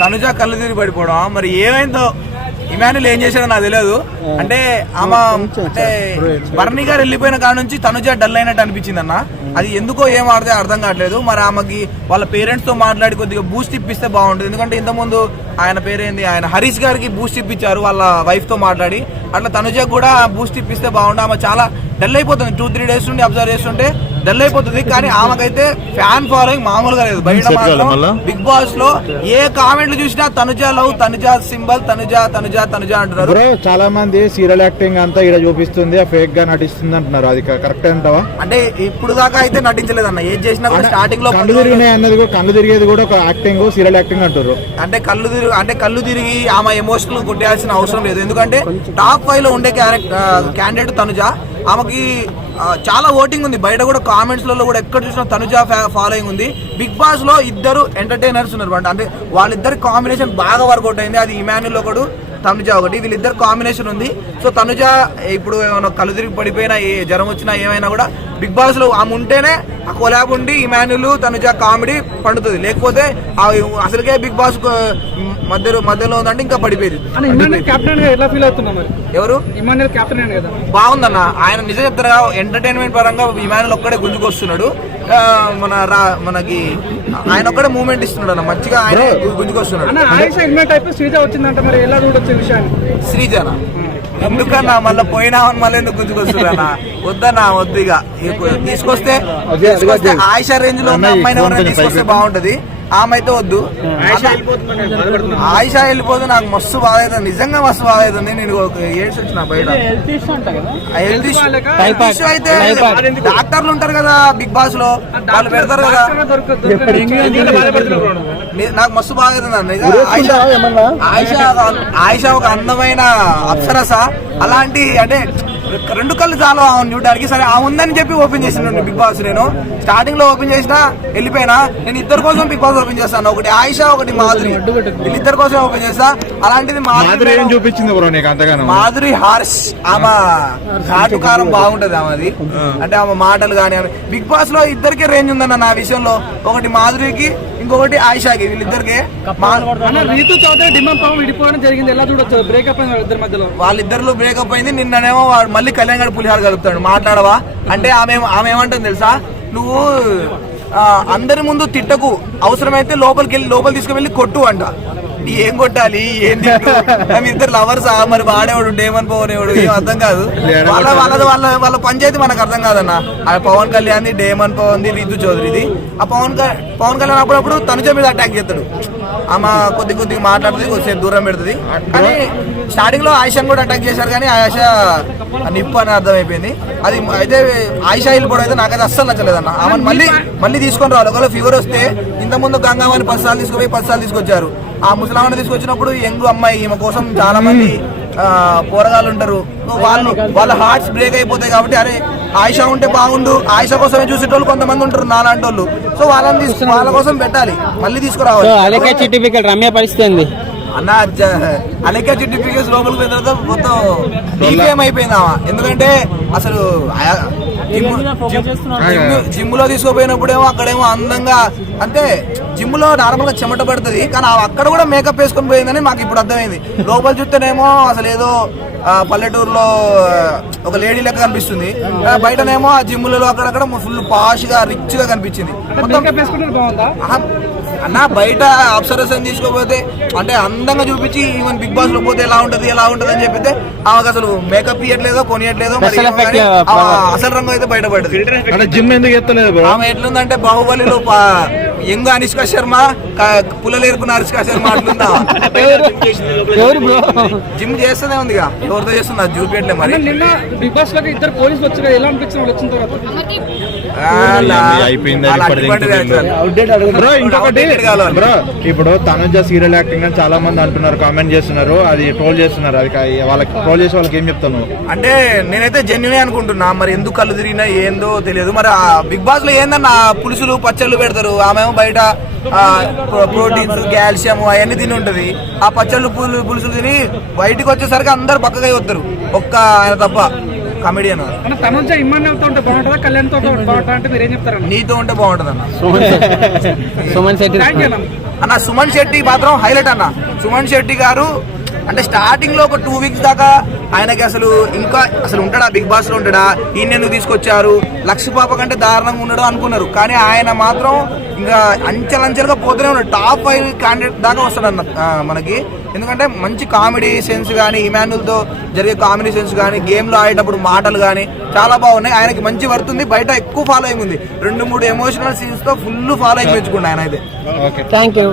తనుజ కళ్ళు తిరిగి పడిపోవడం. మరి ఏమైందో ఇమానుల్ ఏం చేశాడో నాకు తెలియదు. అంటే ఆమె అంటే బర్ణి గారు వెళ్ళిపోయిన కాడ నుంచి తనుజ డల్ అయినట్టు అనిపించింది అన్న అది ఎందుకో ఏం ఆడితే అర్థం కావట్లేదు. మరి ఆమెకి వాళ్ళ పేరెంట్స్తో మాట్లాడి కొద్దిగా బూస్ట్ ఇప్పిస్తే బాగుంటుంది. ఎందుకంటే ఇంతకుముందు ఆయన పేరేంది? ఆయన హరీష్ గారికి బూస్ట్ ఇప్పించారు వాళ్ళ వైఫ్తో మాట్లాడి. అట్లా తనుజ కూడా బూస్ట్ ఇప్పిస్తే బాగుంటుంది ఆమె చాలా డల్ అయిపోతుంది టూ త్రీ డేస్ నుండి అబ్జర్వ్ చేస్తుంటే డల్ అయిపోతుంది కానీ ఆమెకైతే ఫ్యాన్ ఫాలోయింగ్ మామూలుగా లేదు. బయట? బిగ్ బాస్లో ఏ కామెంట్లు చూసినా తనుజ లవ్ తనుజ సింబల్ తనుజ తనుజ తనుజ అంటున్నారు. బ్రో చాలా మంది సీరియల్ యాక్టింగ్ అంతా ఇక్కడ చూపిస్తుంది ఫేక్గా నటిస్తుంది అంటున్నారు అది కరెక్ట్ అంటావా? అంటే ఇప్పుడు దాకా అయితే నటించలేదు అన్న ఏం చేసినా కూడా స్టార్టింగ్లో కళ్ళు తిరిగినాయి అన్నది కూడా కళ్ళు తిరిగేది కూడా ఒక యాక్టింగ్ సీరియల్ యాక్టింగ్ అంటారు అంటే కళ్ళు తిరిగి అంటే కళ్ళు తిరిగి ఆమె ఎమోషనల్ కొట్టేయాల్సిన అవసరం లేదు. ఎందుకంటే టాప్ ఫైవ్లో ఉండే క్యాండిడేట్ తనుజ. ఆమెకి చాలా ఓటింగ్ ఉంది. బయట కూడా కామెంట్స్లలో కూడా ఎక్కడ చూసినా తనుజ ఫాలోయింగ్ ఉంది. బిగ్ బాస్లో ఇద్దరు ఎంటర్టైనర్స్ ఉన్నారు. అంటే అంటే వాళ్ళిద్దరి కాంబినేషన్ బాగా వర్కౌట్ అయింది. అది ఇమాన్యుల్ ఒకడు తనుజ ఒకటి. వీళ్ళిద్దరు కాంబినేషన్ ఉంది. సో తనుజ ఇప్పుడు ఏమైనా కళ్ళు తిరిగి పడిపోయినా ఏ జ్వరం వచ్చినా ఏమైనా కూడా బిగ్ బాస్లో ఆమె ఉంటేనే ఆ కొలాబ్ ఉండి ఇమాన్యుల్ తనుజ కామెడీ పండుతుంది. లేకపోతే అసలుకే బిగ్ బాస్ మధ్యలో మధ్యలో ఉందంటే ఇంకా పడిపోయేది. ఎవరు? బాగుందన్న. ఆయన నిజం చెప్తారా? ఎంటర్టైన్మెంట్ పరంగా విమానులు ఒక్కడే గుంజుకొస్తున్నాడు. మన రా- మనకి ఆయన ఒక్కడే మూమెంట్ ఇస్తున్నాడు అన్న మంచిగా ఆయన గుంజుకొస్తున్నాడు. శ్రీజ వచ్చిందంట మరి. ఎలా చూడొచ్చు విషయాన్ని? శ్రీజన? ఎందుకన్నా? మళ్ళీ పోయినామని మళ్ళీ ఎందుకు గుంజుకొస్తున్నా వద్దన్నా వద్దు ఇక. తీసుకొస్తే తీసుకొస్తే ఆయిషా రేంజ్లో ఉన్న అమ్మాయిని ఎవరైనా తీసుకొస్తే బాగుంటది. ఆమె అయితే వద్దు. ఆయిషా వెళ్ళిపోతే నాకు మస్తు బాధ అవుతుంది. నిజంగా మస్తు బాధ అవుతుంది. నేను ఒక ఏడ్స్ వచ్చిన బయట. హెల్త్ ఇష్యూ అయితే డాక్టర్లు ఉంటారు కదా బిగ్ బాస్లో. వాళ్ళు పెడతారు కదా. నాకు మస్తు బాగా అవుతుంది ఆయిషా ఆయిషా ఒక అందమైన అప్సరస. అలాంటి అంటే రెండు కళ్ళు చాలు ఆమెను చూడడానికి సరే ఆ ఉందని చెప్పి ఓపెన్ చేసిన బిగ్ బాస్ నేను. స్టార్టింగ్లో ఓపెన్ చేసినా వెళ్ళిపోయినా. నేను ఇద్దరు కోసం బిగ్ బాస్ ఓపెన్ చేస్తాను. ఒకటి ఆయిషా ఒకటి మాధురి. వీళ్ళిద్దరి కోసం ఓపెన్ చేస్తా. అలాంటిది మాధురి ఏం చూపించింది బ్రో నీకు అంతగానో? మాధురి హార్ష్. ఆమె కాటుకారం బాగుంటది ఆమెది. అంటే ఆమె మాటలు కానీ ఆమె బిగ్ బాస్లో ఇద్దరికి రేంజ్ ఉందన్న నా విషయంలో. ఒకటి మాధురికి ఇంకొకటి ఆయిషాకి వీళ్ళిద్దరికి. రీతు చౌదరి డిమాండ్ పాపం విడిపోవడం జరిగింది. ఎలా చూడొచ్చు? బ్రేకప్ అయింది ఇద్దరి మధ్యలో? వాళ్ళిద్దరిలో బ్రేకప్ అయింది. నిన్ననేమో వాడు మళ్ళీ కళ్యాణ్ గారు పులిహార కలుపుతాడు. మాట్లాడవా? అంటే ఆమె ఆమె ఏమంటుంది తెలుసా? నువ్వు ఆ, అందరి ముందు తిట్టకు. అవసరమైతే లోపలికి వెళ్ళి లోపల తీసుకువెళ్ళి కొట్టు అంట. ఏం కొట్టాలి? ఏం ఆమె ఇద్దరు లవర్సా మరి వాడేవాడు డేమన్ పవన్ ఎవడు ఏం అర్థం కాదు. వాళ్ళ వాళ్ళ వాళ్ళ వాళ్ళ పంచాయతీ మనకు అర్థం కాదన్న. ఆ పవన్ కళ్యాణ్ డేమన్ పవన్ ది రీతు చౌదరిది. ఆ పవన్ పవన్ కళ్యాణ్ అప్పుడప్పుడు తనుజ మీద అటాక్ చేస్తాడు. ఆమె కొద్ది కొద్దిగా మాట్లాడుతుంది కొద్దిసేపు దూరం పెడుతుంది. కానీ స్టార్టింగ్లో ఆయిషాని కూడా అటాక్ చేశారు కానీ ఆయిష నిప్పు అని అర్థమైపోయింది. అది అయితే ఆయిషా వెళ్ళిపోవడం అయితే నాకైతే అస్సలు నచ్చలేదన్న ఆమెను మళ్ళీ మళ్ళీ తీసుకొని రావాలి. ఒకవేళ ఫీవర్ వస్తే ఇంత ముందు గంగామని పది సార్లు తీసుకుపోయి పది సార్లు తీసుకొచ్చారు. ఆ ముసలామని తీసుకొచ్చినప్పుడు యంగ్ అమ్మాయి ఈమె కోసం చాలా మంది పోరగాళ్ళు ఉంటారు. వాళ్ళు వాళ్ళ హార్ట్స్ బ్రేక్ అయిపోతాయి కాబట్టి అరే ఆయిషా ఉంటే బాగుండు. ఆయిషా కోసమే చూసేటోళ్ళు కొంతమంది ఉంటారు నాలాంటి వాళ్ళు సో వాళ్ళని తీసుకు వాళ్ళ కోసం పెట్టాలి. మళ్ళీ తీసుకురావాలి. అలకే రమ్య పరిస్థితి అన్న అలెక్క సర్టిఫికేట్స్ లోపలికి పోయిన తర్వాత మొత్తం డీపీఎం అయిపోయింది ఆమె. ఎందుకంటే అసలు జిమ్- జిమ్లో తీసుకోపోయినప్పుడేమో అక్కడేమో అందంగా అంటే జిమ్లో నార్మల్గా చెమట పడుతుంది కానీ అక్కడ కూడా మేకప్ వేసుకొని పోయిందని మాకు ఇప్పుడు అర్థమైంది. లోపల చూస్తేనేమో అసలు ఏదో పల్లెటూరులో ఒక లేడీ లెక్క కనిపిస్తుంది. బయటనేమో ఆ జిమ్లలో అక్కడక్కడ ఫుల్ పాష్గా రిచ్గా కనిపించింది అన్న బయట అప్సరసన్ తీసుకోపోతే అంటే అందంగా చూపించి ఈవెన్ బిగ్ బాస్లో పోతే ఎలా ఉంటది ఎలా ఉంటది అని చెప్పితే ఆమెకు అసలు మేకప్ ఇయ్యట్లేదో కొనియట్లేదో అసలు రంగు అయితే బయటపడ్డది. అంటే జిమ్ ఎందుకు ఎత్తలేదు ఆమె ఎట్లుందంటే బాహుబలిలో యంగ్ అనుష్క శర్మ పుల్లలేరుకున్న అనుష్క శర్మ అట్లుందా? జిమ్ చేస్తూనే ఉంది ఎవరితో చేస్తుంది చూపించట్లే మరి. నిన్న బిగ్ బాస్లోకి ఇద్దరు పోలీసులు వచ్చారు. ఎలా అనిపించింది వాళ్ళు వచ్చిన తర్వాత? బ్రో ఇంకొకటి. బ్రో ఇప్పుడు తనుజ సీరియల్ యాక్టింగ్ అని చాలా మంది అంటున్నారు కామెంట్ చేస్తున్నారు అది ట్రోల్ చేస్తున్నారు అది వాళ్ళకి ట్రోల్ చేసే వాళ్ళకి ఏం చెప్తాను అంటే నేనైతే జెన్యునే అనుకుంటున్నా మరి ఎందుకు కళ్ళు తిరిగినా ఏందో తెలియదు. మరి ఆ బిగ్ బాస్లో ఏందన్న పులుసులు పచ్చళ్ళు పెడతారు ఆమె బయట ప్రోటీన్స్ కాల్షియం అవన్నీ తిని ఉంటది. ఆ పచ్చళ్ళు పులు పులుసులు తిని బయటికి వచ్చేసరికి అందరు పక్కగా వస్తారు ఒక్క ఆయన తప్ప. కమెడియన్? ఇమ్మన్నెలతో ఉంటే బాగుంటుందా? కళ్యాణ్తో బాగుంటుందా? అంటే మీరు ఏం చెప్తారన్న నీతో ఉంటే బాగుంటది అన్న సుమన్ శెట్టి అన్న. సుమన్ శెట్టి మాత్రం హైలైట్ అన్న. సుమన్ శెట్టి గారు అంటే స్టార్టింగ్లో ఒక టూ వీక్స్ దాకా ఆయనకి అసలు ఇంకా అసలు ఉంటాడా? బిగ్ బాస్లో ఉంటాడా? ఈయన ఎందుకు తీసుకొచ్చారు? లక్ష పాప కంటే దారుణంగా ఉండడు అనుకున్నారు. కానీ ఆయన మాత్రం ఇంకా అంచెలంచెలుగా పోతూనే ఉన్నాడు. టాప్ ఫైవ్ క్యాండిడేట్ దాకా వస్తాడు అన్న మనకి. ఎందుకంటే మంచి కామెడీ సెన్స్ కానీ ఇమాన్యుల్తో జరిగే కామెడీ సెన్స్ కానీ గేమ్లో ఆడేటప్పుడు మాటలు కానీ చాలా బాగున్నాయి. ఆయనకి మంచి వర్తుంది బయట ఎక్కువ ఫాలోయింగ్ ఉంది. రెండు మూడు ఎమోషనల్ సీన్స్తో ఫుల్ ఫాలోయింగ్ పెంచుకుండు ఆయన అయితే ఓకే థ్యాంక్ యూ